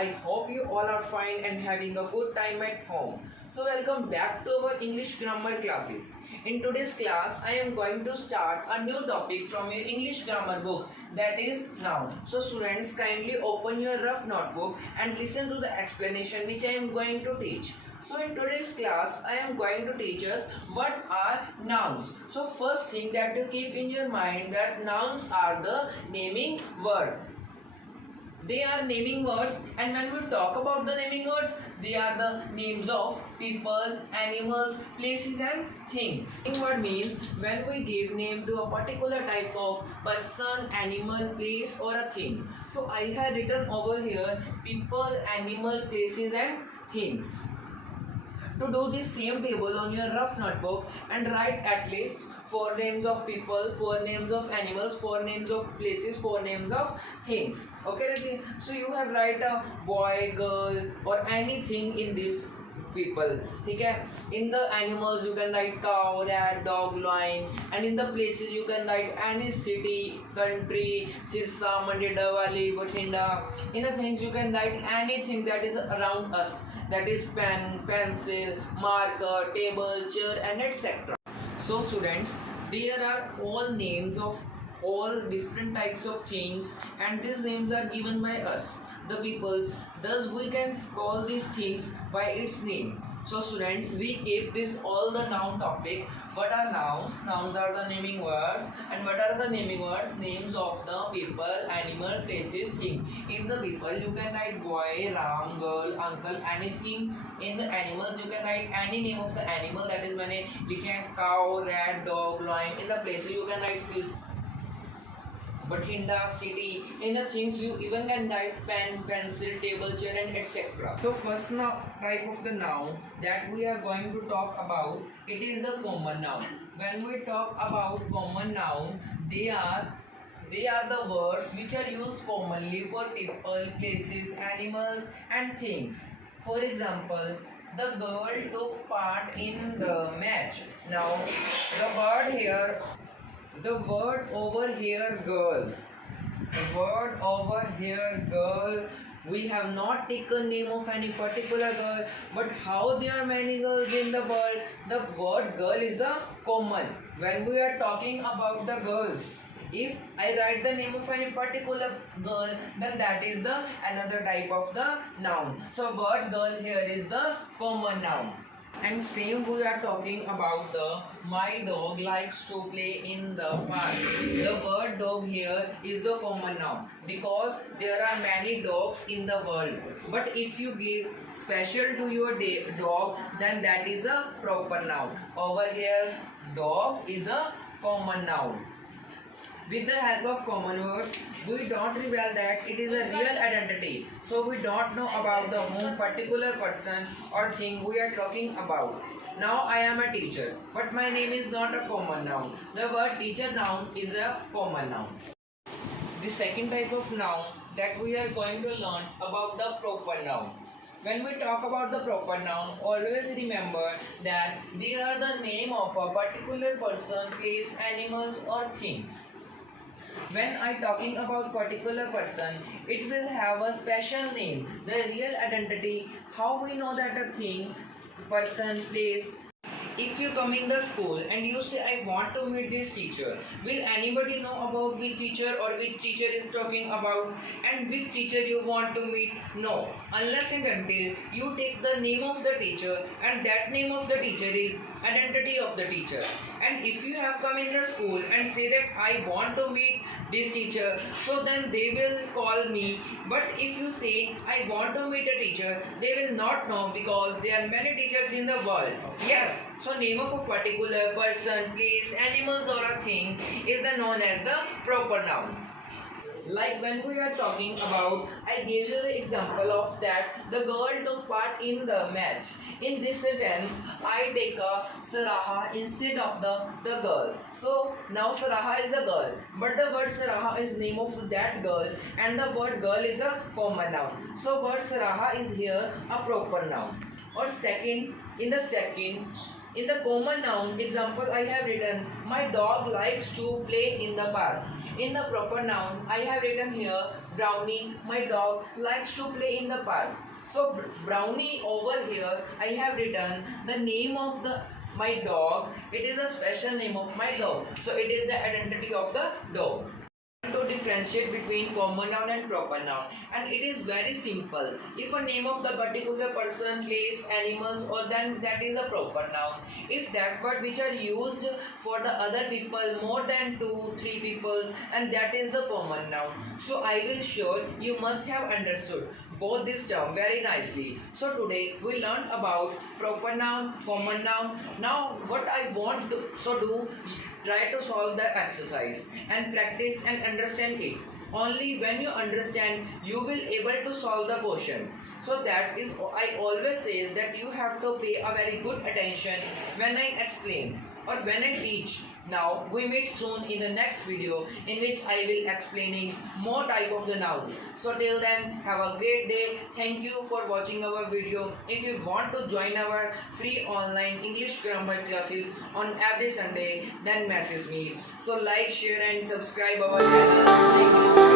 I hope you all are fine and having a good time at home. So welcome back to our English grammar classes. In today's class, I am going to start a new topic from your English grammar book, that is noun. So students, kindly open your rough notebook and listen to the explanation which I am going to teach. So in today's class, I am going to teach us what are nouns. So first thing that you keep in your mind that nouns are the naming word. They are naming words, and when we talk about the naming words, they are the names of people, animals, places and things. Naming word means when we give name to a particular type of person, animal, place or a thing. So I have written over here people, animal, places and things. To do this same table on your rough notebook and write at least 4 names of people, 4 names of animals, 4 names of places, 4 names of things. Okay, so you have write a boy, girl or anything in this people. Okay, in the animals you can write cow, rat, dog, lion, and in the places you can write any city, country, Sirsa, Mandeda Valley, Bathinda. In the things you can write anything that is around us, that is pen, pencil, marker, table, chair and etc. So students, there are all names of all different types of things, and these names are given by us, the peoples. Thus we can call these things by its name. So students, we keep this all the noun topic. What are nouns? Nouns are the naming words. And what are the naming words? Names of the people, animal, places, thing. In the people you can write boy, Ram, girl, uncle, anything. In the animals you can write any name of the animal, that is मैंने लिखे cow, rat, dog, lion. In the places you can write Bathinda, city. In the things you even can write pen, pencil, table, chair and etc. So first type of the noun that we are going to talk about, it is the common noun. When we talk about common noun, they are the words which are used commonly for people, places, animals and things. For example, the girl took part in the match. Now the word over here girl, we have not taken name of any particular girl, but how there are many girls in the world, the word girl is a common. When we are talking about the girls, if I write the name of any particular girl, then that is the another type of the noun. So word girl here is the common noun. And same we are talking about the my dog likes to play in the park. The word dog here is the common noun because there are many dogs in the world. But if you give special to your dog, then that is a proper noun. Over here dog is a common noun. With the help of common words, we don't reveal that it is a real identity. So we don't know about the whom particular person or thing we are talking about. Now I am a teacher, but my name is not a common noun. The word teacher noun is a common noun. The second type of noun that we are going to learn about the proper noun. When we talk about the proper noun, always remember that they are the name of a particular person, place, animals or things. When I talking about particular person, it will have a special name, the real identity, how we know that a thing, person, place. If you come in the school and you say I want to meet this teacher, will anybody know about which teacher or which teacher is talking about and which teacher you want to meet? No, unless and until you take the name of the teacher, and that name of the teacher is identity of the teacher. And if you have come in the school and say that I want to meet this teacher, so then they will call me. But if you say I want to meet a teacher, they will not know because there are many teachers in the world. Yes, so name of a particular person, place, animals or a thing is known as the proper noun. Like when we are talking about, I gave you the example of that the girl took part in the match. In this sentence, I take a Saraha instead of the girl. So now Saraha is a girl, but the word Saraha is name of that girl and the word girl is a common noun. So word Saraha is here a proper noun. Or second, in the second In the common noun example, I have written my dog likes to play in the park. In the proper noun, I have written here Brownie, my dog likes to play in the park. So Brownie over here, I have written the name of the my dog. It is a special name of my dog. So it is the identity of the dog. To differentiate between common noun and proper noun, and it is very simple. If a name of the particular person, place, animals, or then that is a proper noun. If that word which are used for the other people, more than 2-3 people, and that is the common noun. So I will show you must have understood both this term very nicely. So today we learned about proper noun, common noun. Now what I want to do, try to solve the exercise and practice and understand it. Only when you understand you will able to solve the question. So that is, I always say that you have to pay a very good attention when I explain or when I teach. Now we meet soon in the next video in which I will explaining more type of the nouns. So till then, have a great day. Thank you for watching our video. If you want to join our free online English grammar classes on every Sunday, then message me. So like, share and subscribe our channel. Thank you.